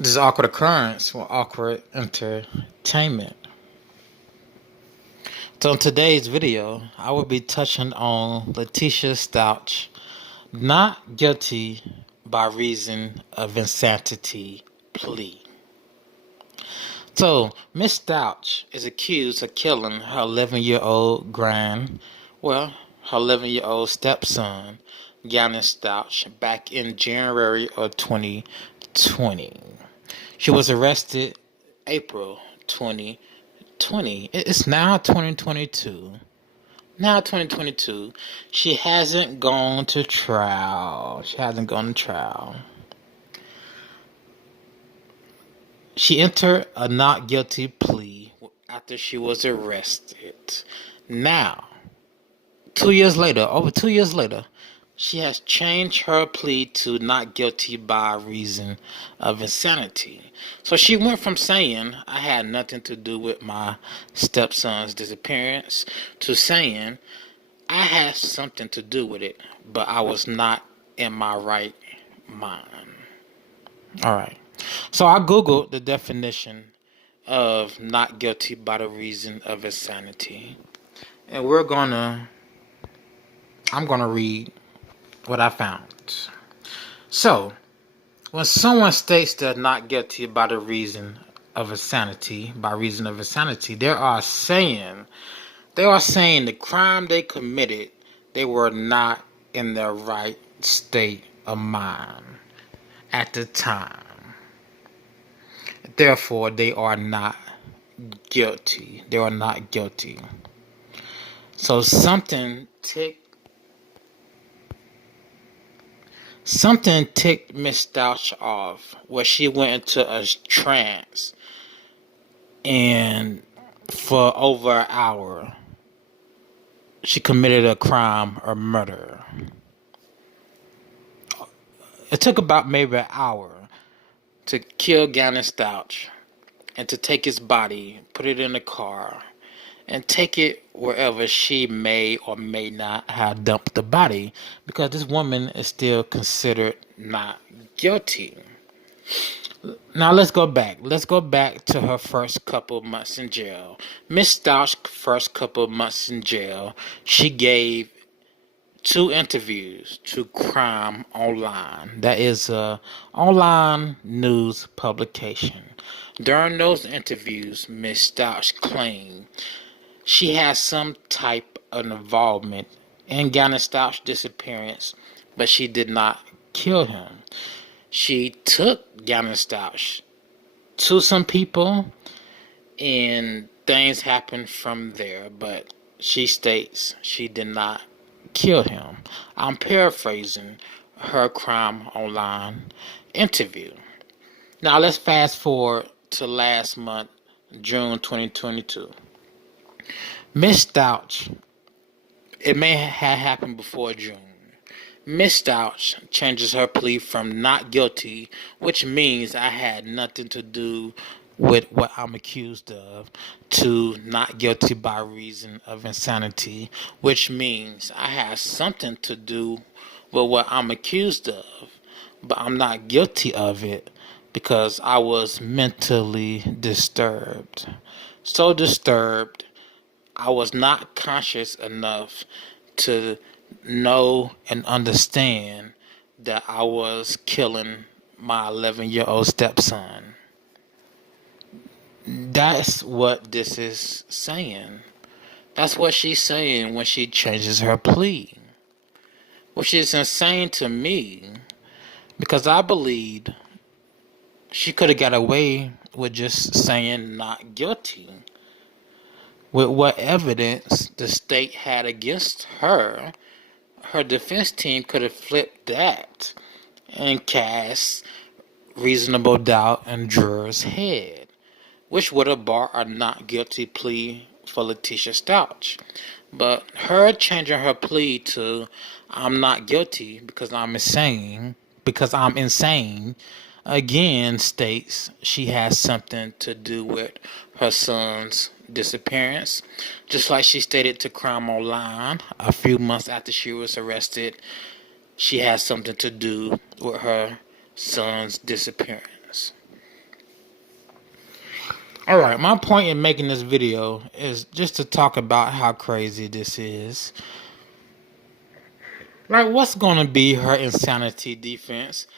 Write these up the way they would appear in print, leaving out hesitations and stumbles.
This awkward occurrence for awkward entertainment. So in today's video, I will be touching on Letecia Stauch not guilty by reason of insanity plea. So Miss Stauch is accused of killing her 11-year-old her 11-year-old stepson, Gannon Stauch, back in January of 2020. She was arrested April 2020. It's now 2022. Now 2022. She hasn't gone to trial. She entered a not guilty plea after she was arrested. Now, over 2 years later, she has changed her plea to not guilty by reason of insanity. So she went from saying, I had nothing to do with my stepson's disappearance, to saying, I had something to do with it, but I was not in my right mind. All right. So I Googled the definition of not guilty by the reason of insanity. And I'm going to read what I found. So, when someone states they're not guilty by reason of insanity, they are saying the crime they committed, they were not in their right state of mind at the time. Therefore, they are not guilty. So something ticked Miss Stauch off, where she went into a trance, and for over an hour, she committed a crime or murder. It took about maybe an hour to kill Gannon Stauch and to take his body, put it in a car, and take it wherever she may or may not have dumped the body, because this woman is still considered not guilty. Now let's go back. To her first couple months in jail. Miss Stauch's first couple months in jail, she gave 2 interviews to Crime Online. That is a online news publication. During those interviews, Miss Stauch claimed she has some type of involvement in Gannon Stauch's disappearance, but she did not kill him. She took Gannon Stauch to some people, and things happened from there, but she states she did not kill him. I'm paraphrasing her Crime Online interview. Now let's fast forward to last month, June 2022. Miss Stauch, it may have happened before June. Miss Stauch changes her plea from not guilty, which means I had nothing to do with what I'm accused of, to not guilty by reason of insanity, which means I had something to do with what I'm accused of, but I'm not guilty of it because I was mentally disturbed. So disturbed, I was not conscious enough to know and understand that I was killing my 11-year-old stepson. That's what this is saying. That's what she's saying when she changes her plea. Which is insane to me, because I believed she could have got away with just saying not guilty. With what evidence the state had against her, her defense team could have flipped that and cast reasonable doubt in jurors' head, which would have barred a not guilty plea for Letecia Stauch. But her changing her plea to I'm not guilty because I'm insane, again states she has something to do with her son's disappearance. Just like she stated to Crime Online a few months after she was arrested, she has something to do with her son's disappearance. Alright, my point in making this video is just to talk about how crazy this is. Like, what's gonna be her insanity defense?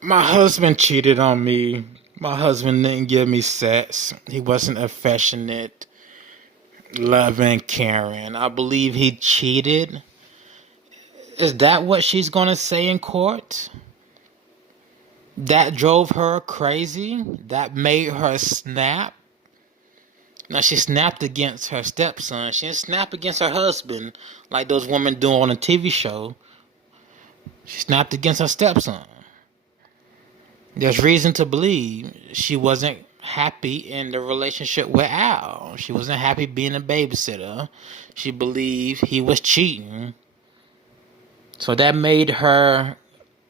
My husband cheated on me. My husband didn't give me sex. He wasn't affectionate, loving, caring. I believe he cheated. Is that what she's gonna say in court? That drove her crazy? That made her snap? Now, she snapped against her stepson. She didn't snap against her husband like those women do on a TV show. She snapped against her stepson. There's reason to believe she wasn't happy in the relationship with Al. She wasn't happy being a babysitter. She believed he was cheating. So that made her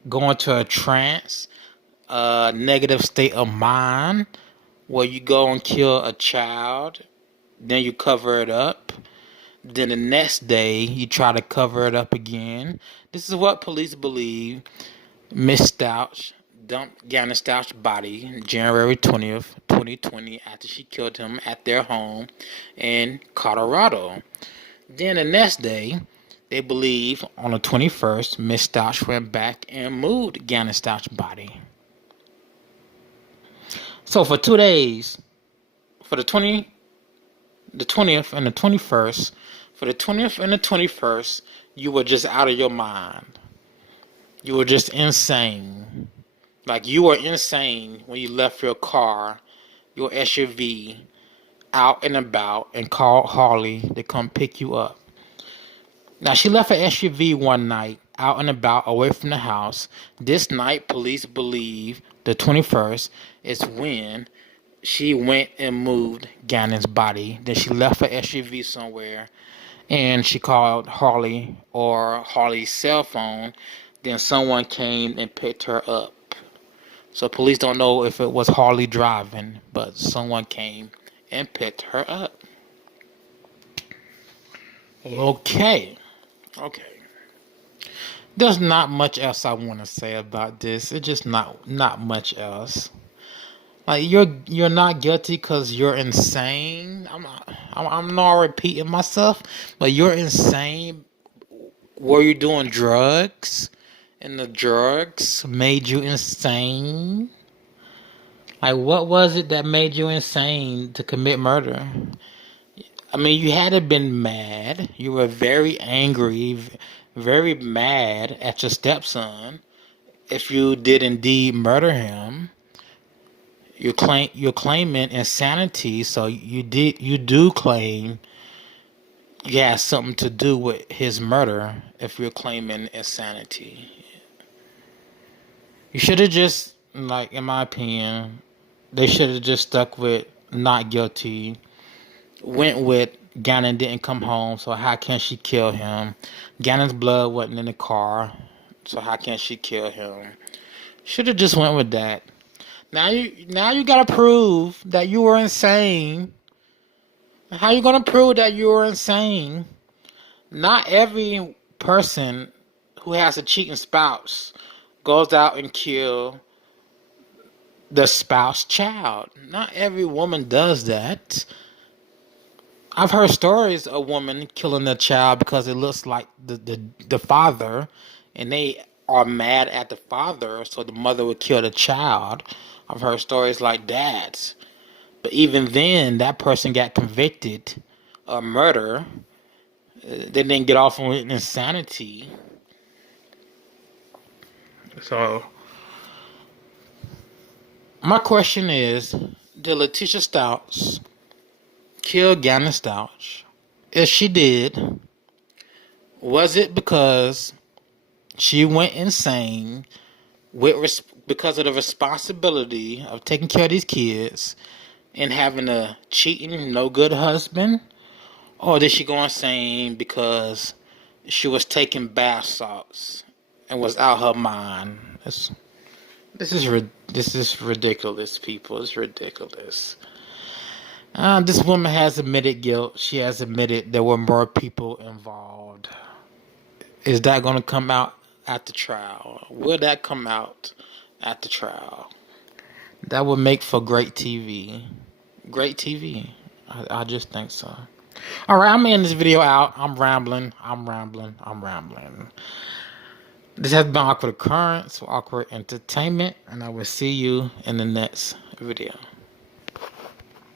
go into a trance, a negative state of mind, where you go and kill a child, then you cover it up. Then the next day, you try to cover it up again. This is what police believe Miss Stauch dumped Gannon Stauch's body January 20th, 2020, after she killed him at their home in Colorado. Then the next day, they believe on the 21st, Miss Stauch went back and moved Gannon Stauch's body. So for 2 days, for the 20th and the 21st, for the 20th and the 21st, you were just out of your mind. You were just insane. Like, you were insane when you left your car, your SUV, out and about and called Harley to come pick you up. Now, she left her SUV one night, out and about, away from the house. This night, police believe the 21st is when she went and moved Gannon's body. Then she left her SUV somewhere, and she called Harley or Harley's cell phone. Then someone came and picked her up. So police don't know if it was Harley driving, but someone came and picked her up. Okay. There's not much else I want to say about this. It's just not much else. Like, you're not guilty because you're insane. I'm not repeating myself, but you're insane. Were you doing drugs? And the drugs made you insane? Like, what was it that made you insane to commit murder? I mean, you had to been mad. You were very angry, very mad at your stepson. If you did indeed murder him, you're claiming insanity. So you do claim you had something to do with his murder. If you're claiming insanity, you should have just, like, in my opinion, they should have just stuck with not guilty. Went with Gannon didn't come home, so how can she kill him? Gannon's blood wasn't in the car, so how can she kill him? Should have just went with that. Now you gotta prove that you were insane. How you gonna prove that you were insane? Not every person who has a cheating spouse goes out and kill the spouse child. Not every woman does that. I've heard stories of women killing their child because it looks like the father, and they are mad at the father, so the mother would kill the child. I've heard stories like that. But even then, that person got convicted of murder. They didn't get off on insanity. So, my question is, did Letecia Stauch kill Gannon Stauch? If she did, was it because she went insane because of the responsibility of taking care of these kids and having a cheating, no good husband? Or did she go insane because she was taking bath salts and was out her mind? This is ridiculous, people. It's ridiculous. This woman has admitted guilt. She has admitted there were more people involved. Is that going to come out at the trial? Will that come out at the trial? That would make for great TV. great TV. I just think so. All right, I'm ending this video out. I'm rambling. This has been Awkward Occurrence, Awkward Entertainment, and I will see you in the next video.